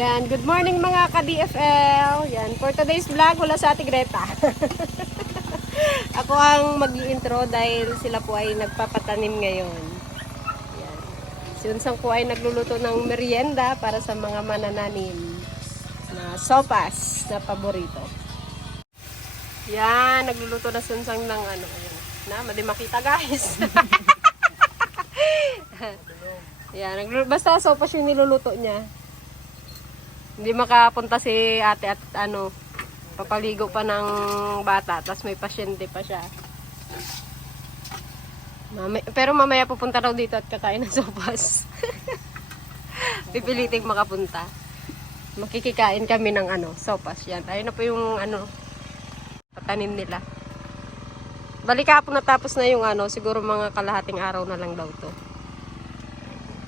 Yan, good morning mga ka-DFL. Yan, for today's vlog, wala sa Ate Greta. Ako ang mag intro dahil sila po ay nagpapatanim ngayon. Yan. Si Unsang po ay nagluluto ng merienda para sa mga manananim na sopas na paborito. Yan, nagluluto na si Unsang ng ano. Ayan. Na, madi makita guys. Yan, nagluluto. Basta sopas yung niluluto niya. Hindi makapunta si ate at ano, papaligo pa ng bata, tapos may pasyente pa siya. Mamay, pero mamaya pupunta raw dito at kakain ng sopas. Pipiliting makapunta. Makikikain kami ng ano, sopas yan. Ayun na po yung ano, patanim nila. Balik hapon natapos na yung ano, siguro mga kalahating araw na lang daw to.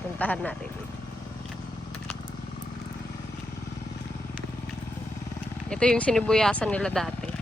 Puntahan natin. Ito yung sinibuyasan nila dati.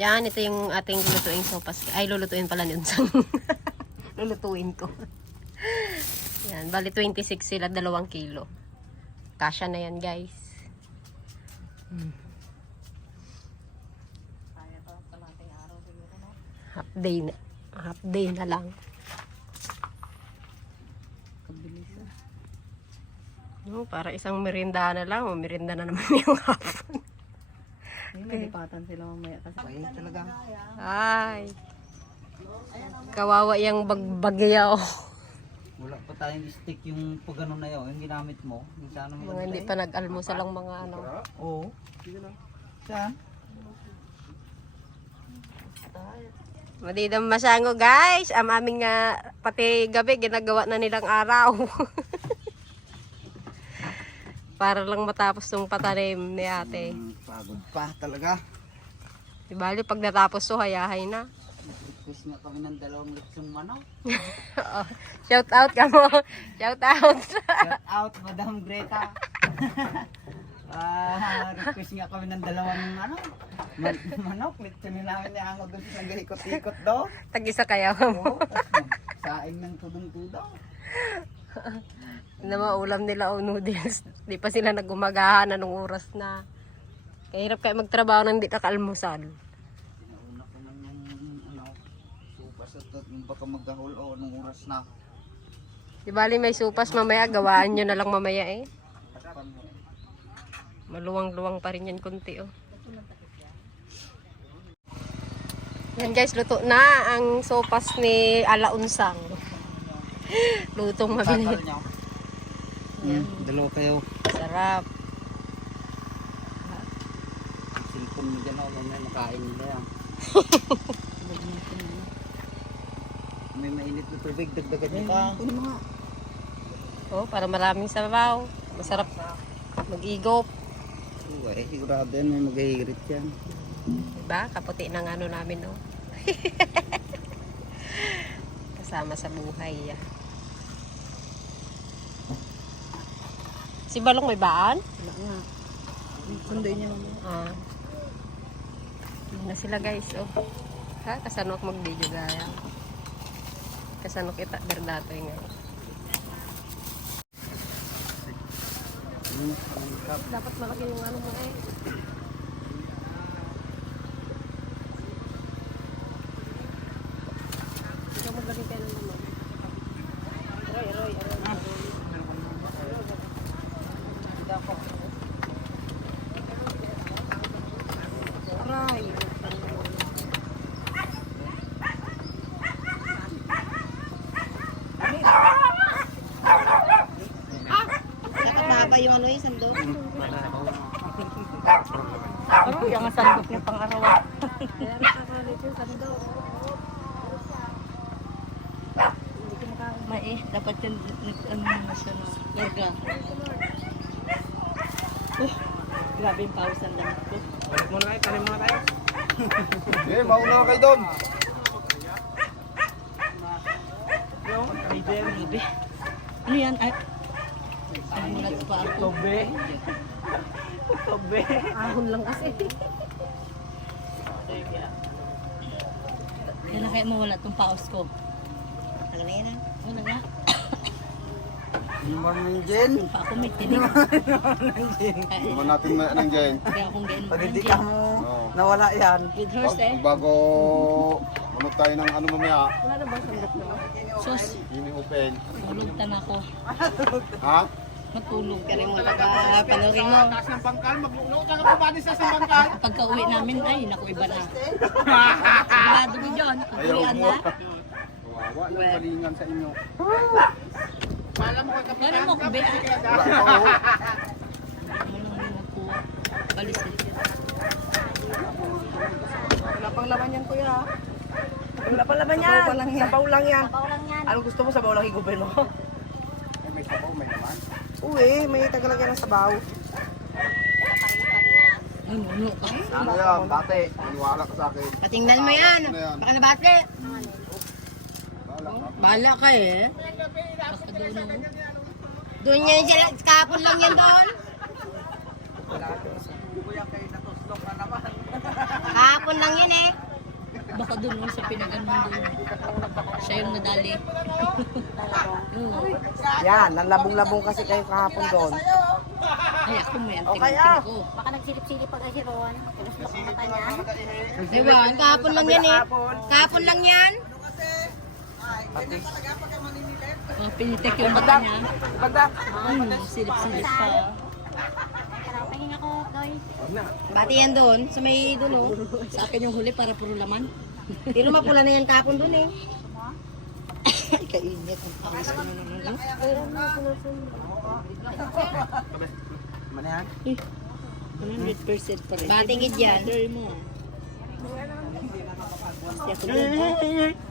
Yan, ito yung ating lulutuin sopas. Ay, lulutuin pala ni Unsang. lulutuin ko. yan, bali 26 sila, dalawang kilo. Kasya na yan, guys. Hmm. Half day na. Half day na lang. No, para isang merinda na lang. O, merinda na naman yung hapon. May malipatan sila mamaya kasi. Ay, talaga. Ay. Kawawa yung bagbagyaw. Wala pa tayong stick yung pag ano na yun, yung ginamit mo. Yung sana mo Mga hindi pa nag-almusal ang mga ano. Oo. Saan? Madidang masango guys. Ang aming nga pati gabi ginagawa na nilang araw. Para lang matapos tong patanim ni ate. Hmm, pagod pa talaga. Di bali pag natapos to hayahay na. Request nga kami ng dalawang litsong manok. Oh, Shout out ka mo. Shout out. Shout out, Madam Greta. Ah, request nga kami ng dalawang ano, man- manok. Litsunin namin ni Ango doon sa nag-ikot-ikot do. Tag-isa kaya mo. Oo, saing ng tudong-tudaw. Na maulam nila o noodles. Di pa sila nagumagahan anong oras na. Kahirap kayo magtrabaho nang di nakaalmusal. Sinauna ko nang yung ano, supas at baka maghahol o anong oras na. Di bali may supas mamaya, gawaan nyo na lang mamaya eh. Maluwang-luwang pa rin yan konti oh. Yan guys, luto na ang sopas ni Alaunsang. Lutong mabilis. Tatal nyo. Hmm, dalawa kayo. Sarap. Cellphone mo dyan ako, mamaya makain nila yan. May mainit na tubig, dagdagan nyo pa. Kunin mo nga. Oh, para maraming sabaw. Masarap mag-igop. Uy, sigurado yan, may maghihirit yan. Diba? Kaputi ng ano namin, no? Kasama sa buhay. yan. Si Balong may baan? Wala nga. Sunduin niya mamaya. Ah. Yun na sila guys, oh. Ha? Kasanok mag-video gaya. Kasanok kita, berdato nga. Ang kap. Dapat malaki yung ano mo eh. Aray. Mahaba yung ano yung sandok. Ano yung sandok niya pang araw? Kaya nakakalit yung sando. May eh, dapat yan, ano na siya no. Larga. Oh, grabe yung pawis ng damit ko. Muna kayo, tanim muna tayo. Eh, mauna kayo doon. Grabe. Ano yan? Ay, ay mulat pa ako. Tobe. Tobe. Ahon lang kasi. Yan na kaya mawala tong paus ko. Tagal na yan ah. Wala nga. Iman ng Jen. Yung pa ako may tinig. Iba natin na ng Jen. Kaya akong gain Pag hindi ka mo nawala yan. With horse eh. Bago manok tayo ng ano mamaya? Sus, ini open. tulog tan ako. Ha? Matulog ka rin mga taga-panorin mo. Taas ng bangkal, maglulong ka na pa sa isang bangkal. Pagka uwi namin, ay, naku, iba na. Sigurado ko dyan. Pagkulian na. Kawawa lang kalingan sa inyo. Mo Ano. Wala. Ano. Balis eh. Wala pang laman yan, kuya. Wala pang laman yan. Sabaw lang yan. Sabaw lang yan. Anong gusto mo? Sabaw lang higupin mo? May sabaw, may naman. Uy, may tagalagyan ng sabaw. Ay, nuno ka. Ano yan, dati, maniwala ka sa akin. Patingnan mo yan. Ano yan? Baka nabate. Bala ka eh. Baka doon oh. Doon yan sila. Kapon lang yan doon. Kapon lang yan eh. Baka doon oh, sa pinagan mo doon. Siya yung nadali. Yan, nanlabong-labong kasi kayo kahapon doon. Ay, ako may O anting kaya? ko. Baka nagsilip-silip pag ahiron. Pinuslok ang mata niya. Ewan, kapon lang yan eh. Kapon lang yan. Oh, pinitek yung mata niya. Banda. Hmm, silip-silip pa. Tara, pahing ako, Doy. Bati yan doon, sa may doon oh. Sa akin yung huli para puro laman. Pero mapula na yan kapon doon eh. Ay, kainit. Ang pawis ko na naman. no? Yan? 100% pa rin. Batingid yan. mo. Basta ako doon.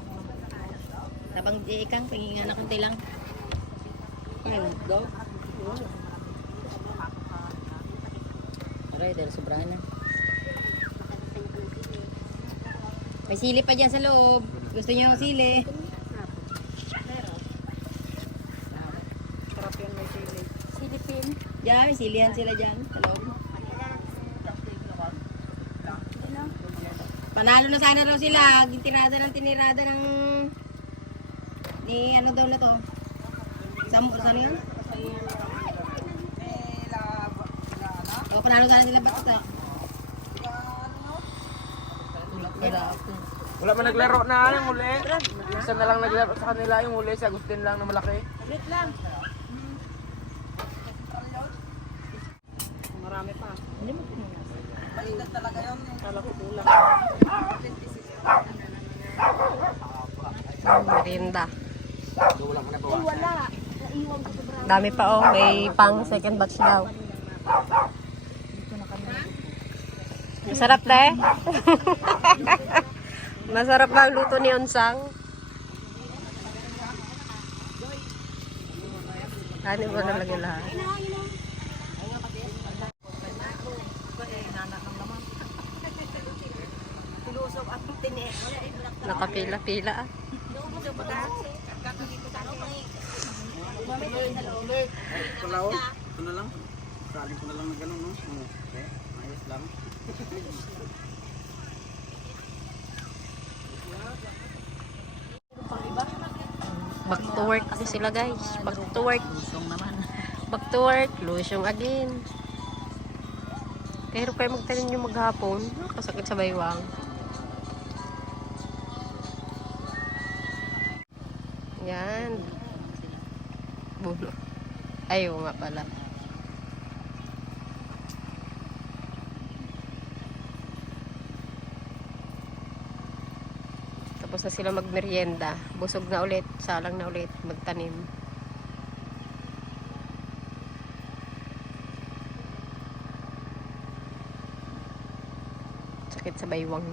Tabang di ikang, pangingan na kunti lang. Ay, daw. Aray, dahil sobrahan na. May sili pa dyan sa loob. Gusto niyo ng sili? Silipin. Diyan, may silihan sila dyan sa. Panalo na sana raw sila. Gintirada ng tinirada ng ni ano daw na to. Sam saan yun? O, panalo sana sila ba't ito? Wala ako. Wala man naglaro na ang huli. Isa na lang naglaro sa kanila yung huli si Agustin lang na malaki. Marami pa. Hindi mo pinunod. Kala ko kulang. Merinda. Dami pa oh, may pang second batch daw. Masarap na eh. Masarap ba ang luto ni Onsang? Ano mo na lagi lahat? Nakapila-pila ah. Palaw, ito na lang. Sali ko na lang na gano'n, no? Okay, ayos lang. Back to work na sila guys. Back to work. Back to work. Lusyong again. Pero kayo magtanim nyo maghapon. Kasakit sa baywang. Yan. Bulo. Ayaw nga pala. Tapos na sila magmerienda. Busog na ulit. Salang na ulit. Magtanim. Sakit sa baywang.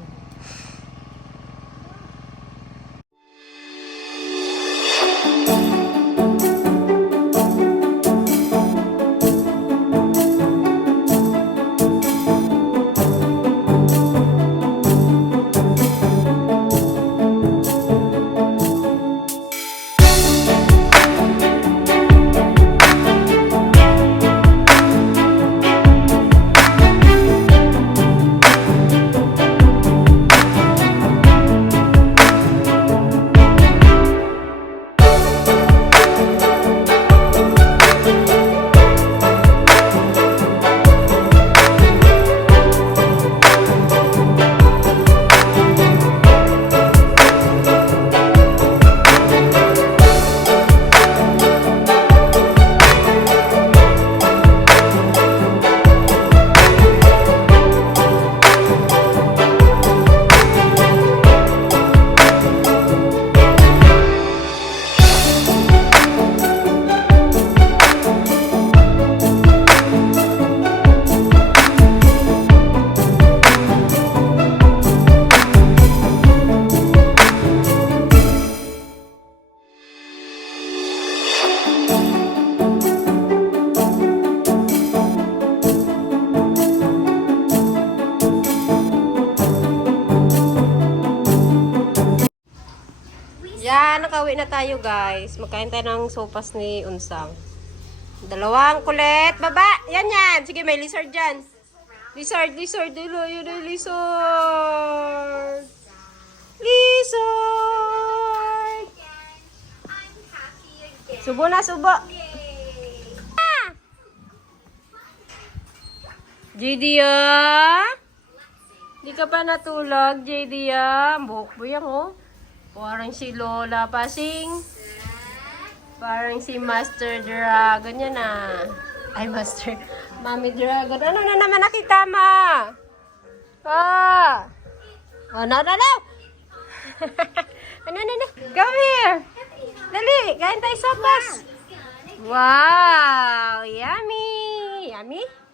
Na tayo guys. Magkain tayo ng sopas ni Unsang. Dalawang kulit. Baba! Yan yan! Sige, may lizard dyan. Lizard, lizard. Dilo, yun ay lizard. Lizard! Subo na, subo. Ah! Di ka pa natulog, JD ah? Buhok mo yan oh. Parang si Lola Pasing. Parang si Master Dragon yan ah. Ay, Master. Mami Dragon. Ano na naman nakita mo? Ah! Oh, no, no, no! ano, no, no. Come here! Dali, kain tayo sopas. Wow! Yummy! Yummy?